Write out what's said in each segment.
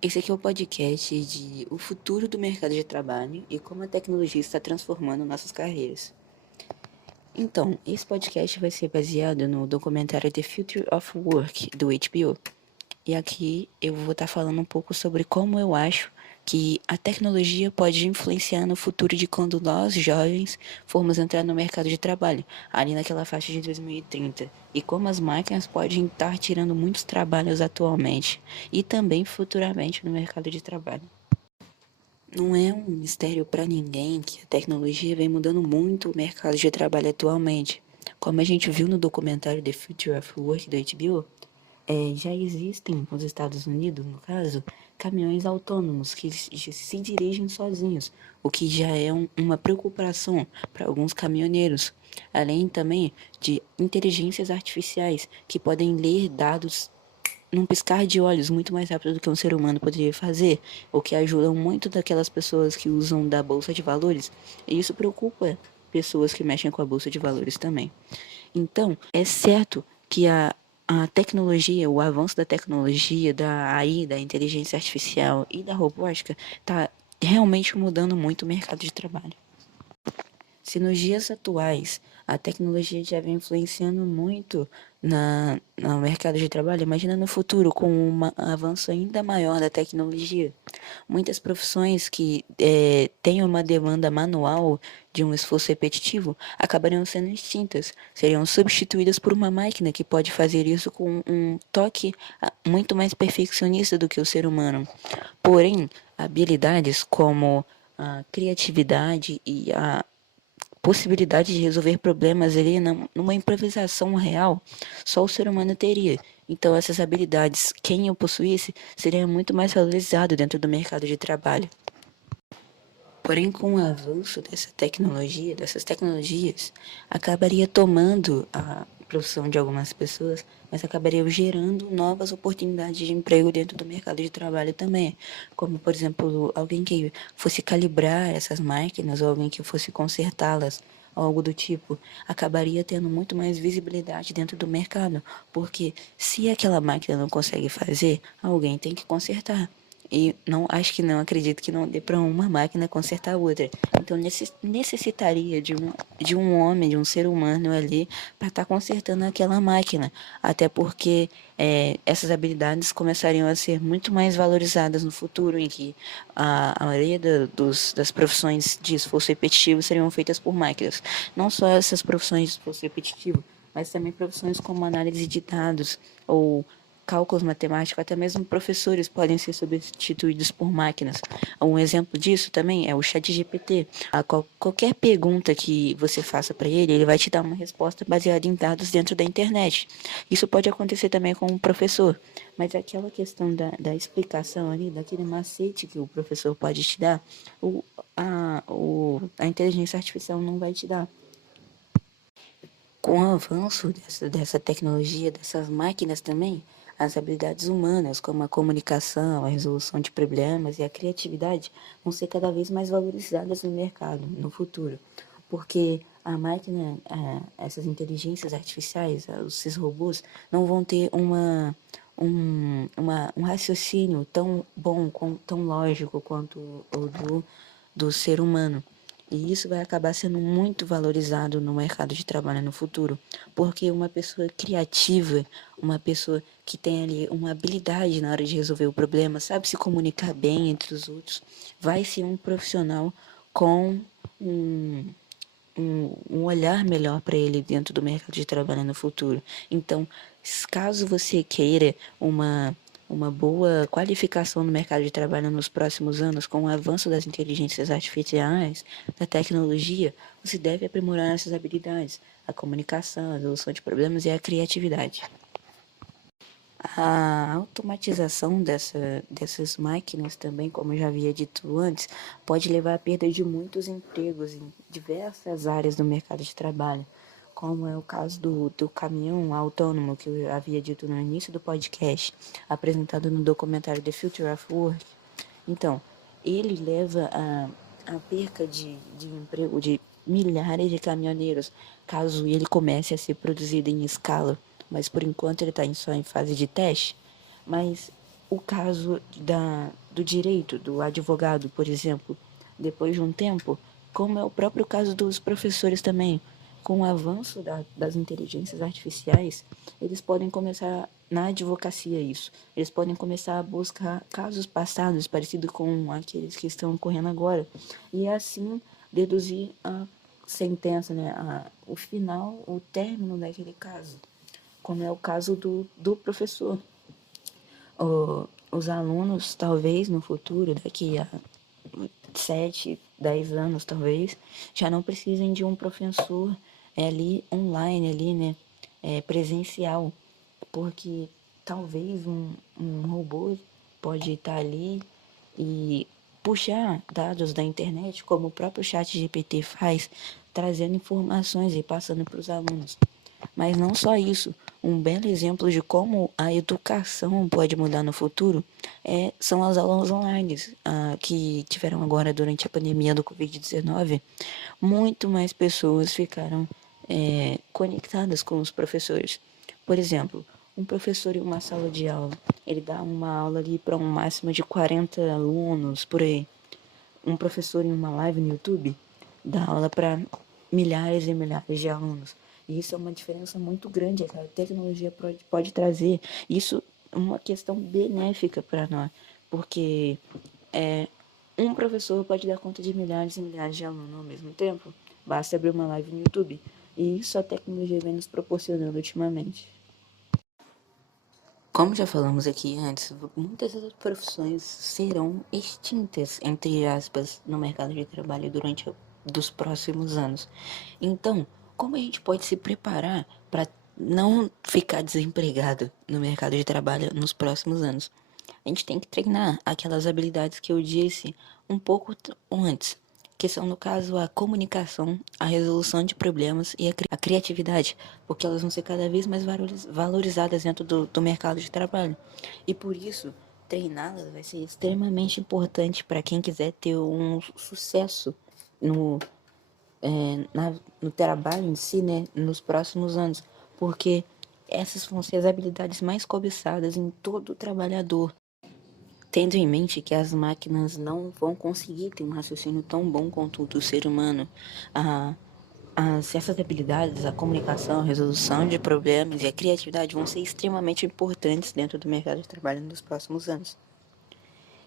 Esse aqui é o podcast de o futuro do mercado de trabalho e como a tecnologia está transformando nossas carreiras. Então, esse podcast vai ser baseado no documentário The Future of Work, do HBO. E aqui eu vou estar falando um pouco sobre como eu acho que a tecnologia pode influenciar no futuro de quando nós, jovens, formos entrar no mercado de trabalho, ali naquela faixa de 2030, e como as máquinas podem estar tirando muitos trabalhos atualmente e também futuramente no mercado de trabalho. Não é um mistério para ninguém que a tecnologia vem mudando muito o mercado de trabalho atualmente. Como a gente viu no documentário The Future of Work do HBO, já existem nos Estados Unidos, no caso, caminhões autônomos que se dirigem sozinhos, o que já é uma preocupação para alguns caminhoneiros. Além também de inteligências artificiais que podem ler dados num piscar de olhos muito mais rápido do que um ser humano poderia fazer, o que ajuda muito daquelas pessoas que usam da bolsa de valores, e isso preocupa pessoas que mexem com a bolsa de valores também. Então, é certo que a tecnologia, o avanço da tecnologia, da AI, da inteligência artificial e da robótica está realmente mudando muito o mercado de trabalho. Se nos dias atuais a tecnologia já vem influenciando muito no mercado de trabalho, imagina no futuro com um avanço ainda maior da tecnologia. Muitas profissões que têm uma demanda manual de um esforço repetitivo acabariam sendo extintas, seriam substituídas por uma máquina que pode fazer isso com um toque muito mais perfeccionista do que o ser humano. Porém, habilidades como a criatividade e a possibilidade de resolver problemas ali numa improvisação real, só o ser humano teria. Então, essas habilidades, quem eu possuísse, seria muito mais valorizado dentro do mercado de trabalho. Porém, com o avanço dessas tecnologias, acabaria tomando a profissão de algumas pessoas, mas acabaria gerando novas oportunidades de emprego dentro do mercado de trabalho também. Como, por exemplo, alguém que fosse calibrar essas máquinas ou alguém que fosse consertá-las, algo do tipo, acabaria tendo muito mais visibilidade dentro do mercado, porque se aquela máquina não consegue fazer, alguém tem que consertar. E não acho que não, acredito que não dê para uma máquina consertar a outra. Então necessitaria de um homem, de um ser humano ali para estar consertando aquela máquina. Até porque essas habilidades começariam a ser muito mais valorizadas no futuro, em que a maioria das profissões de esforço repetitivo seriam feitas por máquinas. Não só essas profissões de esforço repetitivo, mas também profissões como análise de dados ou cálculos matemáticos, até mesmo professores podem ser substituídos por máquinas. Um exemplo disso também é o ChatGPT. Qualquer pergunta que você faça para ele, ele vai te dar uma resposta baseada em dados dentro da internet. Isso pode acontecer também com o professor, mas aquela questão da explicação ali, daquele macete que o professor pode te dar, a inteligência artificial não vai te dar. Com o avanço dessa tecnologia, dessas máquinas também, as habilidades humanas, como a comunicação, a resolução de problemas e a criatividade, vão ser cada vez mais valorizadas no mercado, no futuro. Porque a máquina, essas inteligências artificiais, esses robôs, não vão ter um raciocínio tão bom, tão lógico quanto o do ser humano. E isso vai acabar sendo muito valorizado no mercado de trabalho no futuro, porque uma pessoa criativa, uma pessoa que tem ali uma habilidade na hora de resolver o problema, sabe se comunicar bem entre os outros, vai ser um profissional com um, um olhar melhor para ele dentro do mercado de trabalho no futuro. Então, caso você queira uma boa qualificação no mercado de trabalho nos próximos anos, com o avanço das inteligências artificiais, da tecnologia, você deve aprimorar essas habilidades, a comunicação, a resolução de problemas e a criatividade. A automatização dessas máquinas também, como eu já havia dito antes, pode levar à perda de muitos empregos em diversas áreas do mercado de trabalho, como é o caso do caminhão autônomo que eu havia dito no início do podcast, apresentado no documentário The Future of Work. Então, ele leva a perca de emprego de milhares de caminhoneiros, caso ele comece a ser produzido em escala, mas por enquanto ele está só em fase de teste. Mas o caso do direito, do advogado, por exemplo, depois de um tempo, como é o próprio caso dos professores também. Com o avanço das inteligências artificiais, eles podem começar, na advocacia isso, eles podem começar a buscar casos passados parecidos com aqueles que estão ocorrendo agora, e assim deduzir a sentença, né, o final, o término daquele caso, como é o caso do professor. Os alunos, talvez no futuro, daqui a 7, 10 anos, talvez, já não precisem de um professor ali online, ali, né, presencial, porque talvez um robô pode estar ali e puxar dados da internet, como o próprio chat GPT faz, trazendo informações e passando para os alunos. Mas não só isso, um belo exemplo de como a educação pode mudar no futuro são as aulas online que tiveram agora durante a pandemia do Covid-19. Muito mais pessoas ficaram conectadas com os professores. Por exemplo, um professor em uma sala de aula, ele dá uma aula ali para um máximo de 40 alunos, por aí. Um professor em uma live no YouTube dá aula para milhares e milhares de alunos. E isso é uma diferença muito grande que a tecnologia pode trazer. Isso é uma questão benéfica para nós, porque um professor pode dar conta de milhares e milhares de alunos ao mesmo tempo. Basta abrir uma live no YouTube. E isso a tecnologia vem nos proporcionando ultimamente. Como já falamos aqui antes, muitas das profissões serão extintas, entre aspas, no mercado de trabalho durante dos próximos anos. Então, como a gente pode se preparar para não ficar desempregado no mercado de trabalho nos próximos anos? A gente tem que treinar aquelas habilidades que eu disse um pouco antes, que são, no caso, a comunicação, a resolução de problemas e a criatividade, porque elas vão ser cada vez mais valorizadas dentro do mercado de trabalho. E por isso, treiná-las vai ser extremamente importante para quem quiser ter um sucesso no, no trabalho em si, né, nos próximos anos, porque essas vão ser as habilidades mais cobiçadas em todo trabalhador. Tendo em mente que as máquinas não vão conseguir ter um raciocínio tão bom quanto o do ser humano, a, essas habilidades, a comunicação, a resolução de problemas e a criatividade vão ser extremamente importantes dentro do mercado de trabalho nos próximos anos.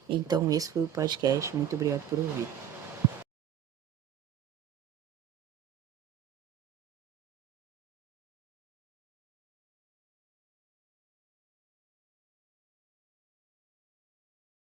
Então, esse foi o podcast. Muito obrigado por ouvir.